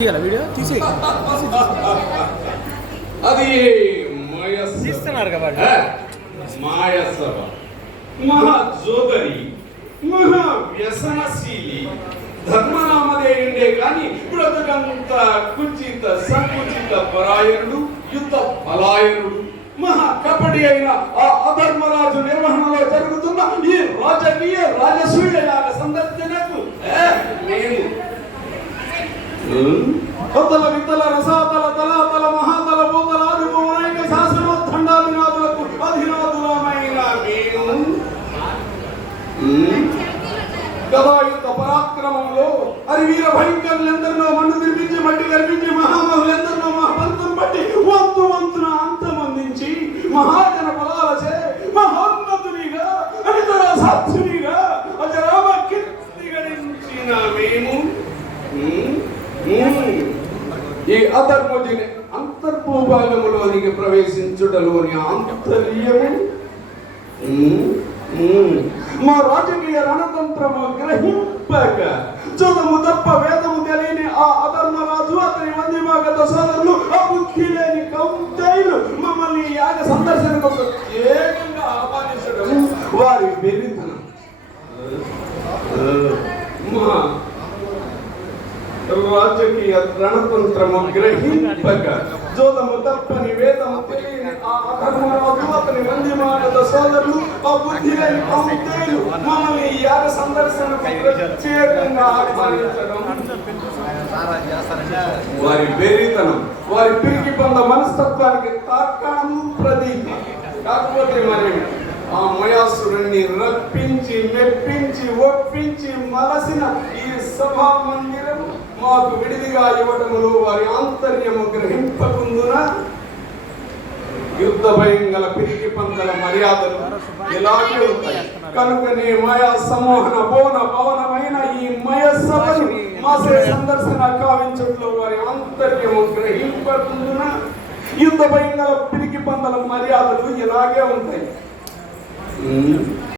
Video తీసి అది తీస్తున్నారు కాబట్టి మాయసభ మహా జోదరి మహా వ్యసనశీలి ధర్మనామదేయుండే కానీ బ్రతుకంత కుచిత సంకుచిత పరాయణుడు యుద్ధ పలాయనుడు మహా కపటి అయిన ఆ అధర్మరాజు నిర్వహణలో జరుగుతున్న ఈ రాజకీయ రాజసూయ యాగ సందర్శనకు మేము కొత్తల విత్తల రసాతల తలాతల మహాతల భూతల ఆదిభువనైక శాసనోత్తండాధినాథులకు అధినాథులమైన మేము గదాయుద్ధ పరాక్రమంలో హరివీర భయంకరులెందరినో మన్ను తినిపించి మట్టి కనిపించి మహామహులెందరినో మహాబంధం పట్టి వంతు వంతున అంతమందించి మహాజన బలాలచే మహోన్నతునిగా అనితర సాక్షునిగా అజరామ కీర్తి గడించిన మేము ఈ అధర్మజుని అంతర్భూభాగములోనికి ప్రవేశించుటలోని ఆంతర్యము మా రాజకీయ రణతంత్రము గ్రహింపక చదువు తప్ప వేదము తెలియని ఆ అధర్మరాజు అతని మంది మాగత సోదరులు ఆ బుద్ధి లేని కౌంతైలు మమ్మల్ని యాగ సందర్శనకు ప్రత్యేకంగా ఆహ్వానించడం వారి వెరితనం. మా రాజకీయ రణతంత్రము గ్రహింపక జోదము తప్పని వేదము తెలియని ఆ అధర్మరాజు అతని మంది మానద సోదరులు ఆ బుద్ధి లేని కౌంతేయులు మమ్మల్ని యాగ సందర్శనకు ప్రత్యేకంగా ఆహ్వానించడం వారి బెరితనం వారి పిరికి పొంద మనస్తత్వానికి తార్కాణము ప్రదీప. కాకపోతే మరి ఆ మయాసురుణ్ణి రప్పించి మెప్పించి ఒప్పించి మలసిన ఈ సభా మందిరం మాకు విడిదిగా ఇవ్వటములో వారి ఆంతర్యము గ్రహింపకుందున యుద్ధ భయం గల పిరికి పందల మర్యాదలు ఇలాగే ఉంటాయి. కనుకనే మయా సమోహన భవన భవనమైన ఈ మయ సభను మాసే సందర్శన కావించట్లో వారి ఆంతర్యము గ్రహింపకుందున యుద్ధ భయం గల పిరికి పందల మర్యాదలు ఇలాగే ఉంటాయి.